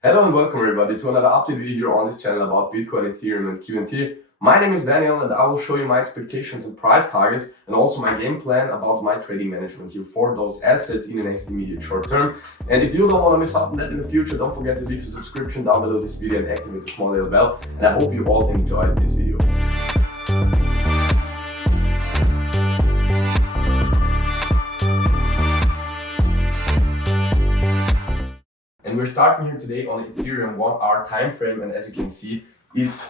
Hello and welcome everybody to another update video on this channel about Bitcoin, Ethereum and QNT. My name is Daniel and I will show you my expectations and price targets and also my game plan about my trading management here for those assets in the next immediate short term. And if you don't want to miss out on that in the future, don't forget to leave a subscription down below this video and activate the small little bell. And I hope you all enjoyed this video. And we're starting here today on the Ethereum 1 hour time frame, and as you can see, it's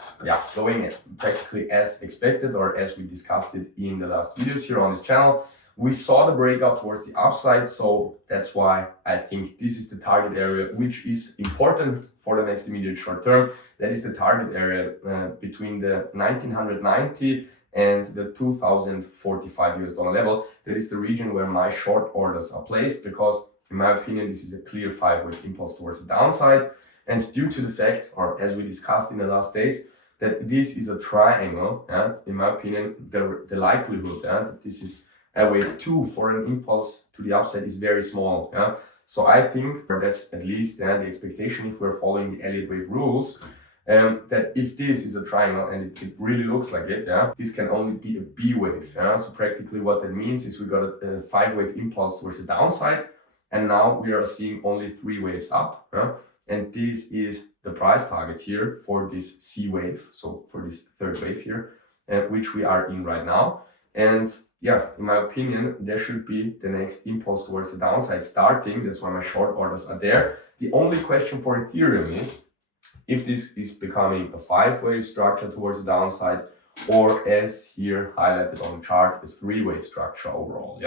going practically as expected or as we discussed it in the last videos here on this channel. We saw the breakout towards the upside, so that's why I think this is the target area which is important for the next immediate short term. That is the target area between the 1990 and the 2045 US dollar level. That is the region where my short orders are placed, because in my opinion, this is a clear 5-wave impulse towards the downside. And due to the fact, or as we discussed in the last days, that this is a triangle, in my opinion, the likelihood that this is a wave 2 for an impulse to the upside is very small. So I think, or that's at least the expectation if we're following the Elliott wave rules, that if this is a triangle and it really looks like it, this can only be a B wave. So practically what that means is we got a 5-wave impulse towards the downside. And now we are seeing only 3 waves up. And this is the price target here for this C wave. So for this third wave here, which we are in right now. And in my opinion, there should be the next impulse towards the downside starting. That's why my short orders are there. The only question for Ethereum is if this is becoming a 5-wave structure towards the downside, or as here highlighted on the chart, a 3-wave structure overall.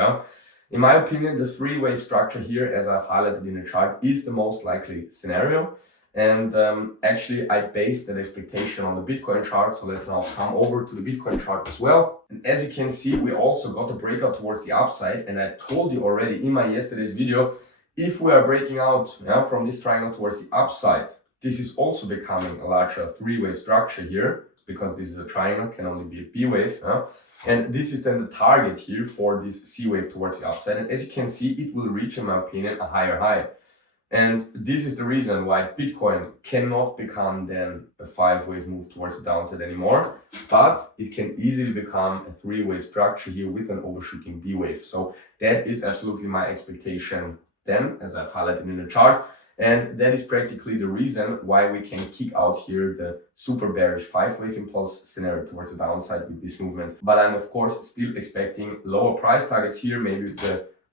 In my opinion, the 3-wave structure here, as I've highlighted in the chart, is the most likely scenario. And actually, I based that expectation on the Bitcoin chart. So let's now come over to the Bitcoin chart as well. And as you can see, we also got a breakout towards the upside. And I told you already in my yesterday's video, if we are breaking out from this triangle towards the upside, this is also becoming a larger 3-wave structure here, because this is a triangle, can only be a B wave. And this is then the target here for this C wave towards the upside. And as you can see, it will reach, in my opinion, a higher high. And this is the reason why Bitcoin cannot become then a 5-wave move towards the downside anymore, but it can easily become a 3-wave structure here with an overshooting B wave. So that is absolutely my expectation then, as I've highlighted in the chart. And that is practically the reason why we can kick out here the super bearish 5-wave impulse scenario towards the downside with this movement. But I'm of course still expecting lower price targets here, maybe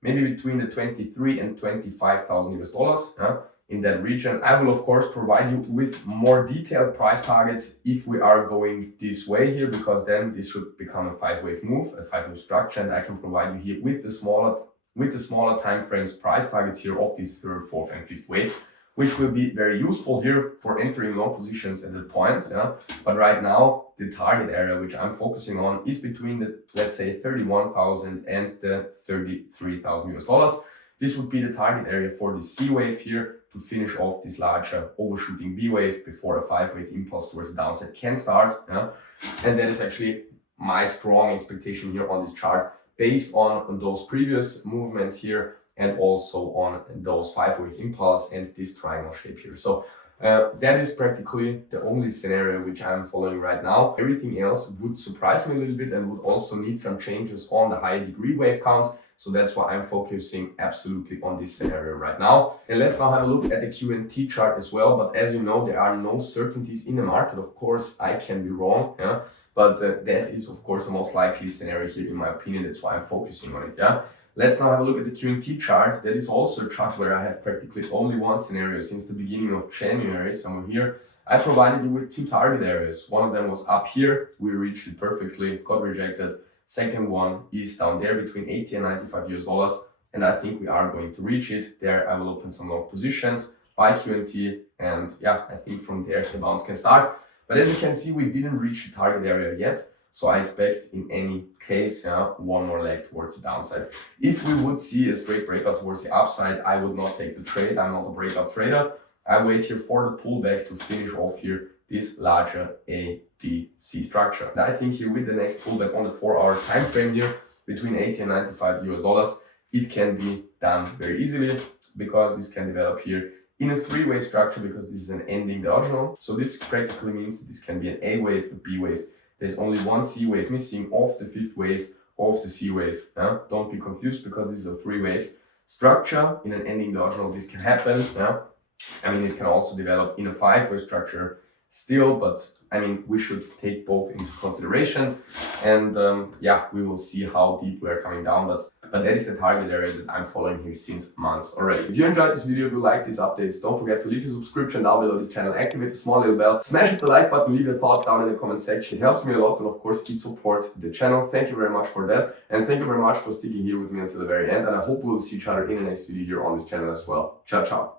between the 23 and 25,000 US dollars in that region. I will of course provide you with more detailed price targets if we are going this way here, because then this should become a 5-wave move, a 5-wave structure, and I can provide you here with the smaller time frames price targets here of this 3rd, 4th and 5th wave, which will be very useful here for entering long positions at that point. But right now, the target area which I'm focusing on is between the, let's say, 31,000 and the 33,000 US dollars. This would be the target area for the C wave here to finish off this larger overshooting B wave before a 5-wave impulse towards the downside can start. And that is actually my strong expectation here on this chart, based on those previous movements here and also on those 5-wave impulse and this triangle shape here. So that is practically the only scenario which I'm following right now. Everything else would surprise me a little bit and would also need some changes on the higher degree wave count. So that's why I'm focusing absolutely on this scenario right now. And let's now have a look at the QNT chart as well. But as you know, there are no certainties in the market. Of course, I can be wrong, but that is of course the most likely scenario here in my opinion. That's why I'm focusing on it. Let's now have a look at the QNT chart. That is also a chart where I have practically only one scenario since the beginning of January, somewhere here. I provided you with 2 target areas. One of them was up here. We reached it perfectly, got rejected. Second one is down there between 80 and 95 US dollars. And I think we are going to reach it. There I will open some long positions by QNT. And I think from there the bounce can start. But as you can see, we didn't reach the target area yet. So I expect in any case, one more leg towards the downside. If we would see a straight breakout towards the upside, I would not take the trade. I'm not a breakout trader. I wait here for the pullback to finish off here this larger A, B, C structure. And I think here with the next pullback on the 4-hour time frame here between 80 and 95 US dollars, it can be done very easily, because this can develop here in a 3-wave structure because this is an ending diagonal. So this practically means that this can be an A wave, a B wave. There's only one C wave missing of the 5th wave of the C wave. Yeah? Don't be confused because this is a 3-wave structure. In an ending diagonal, this can happen. Yeah? I mean, it can also develop in a 5-wave structure still, but I mean, we should take both into consideration. And yeah, we will see how deep we're coming down, but that is the target area that I'm following here since months already. If you enjoyed this video, if you like these updates, don't forget to leave a subscription down below this channel, activate the small little bell, smash the like button, leave your thoughts down in the comment section. It helps me a lot, and of course it supports the channel. Thank you very much for that, and thank you very much for sticking here with me until the very end, and I hope we'll see each other in the next video here on this channel as well. Ciao, ciao.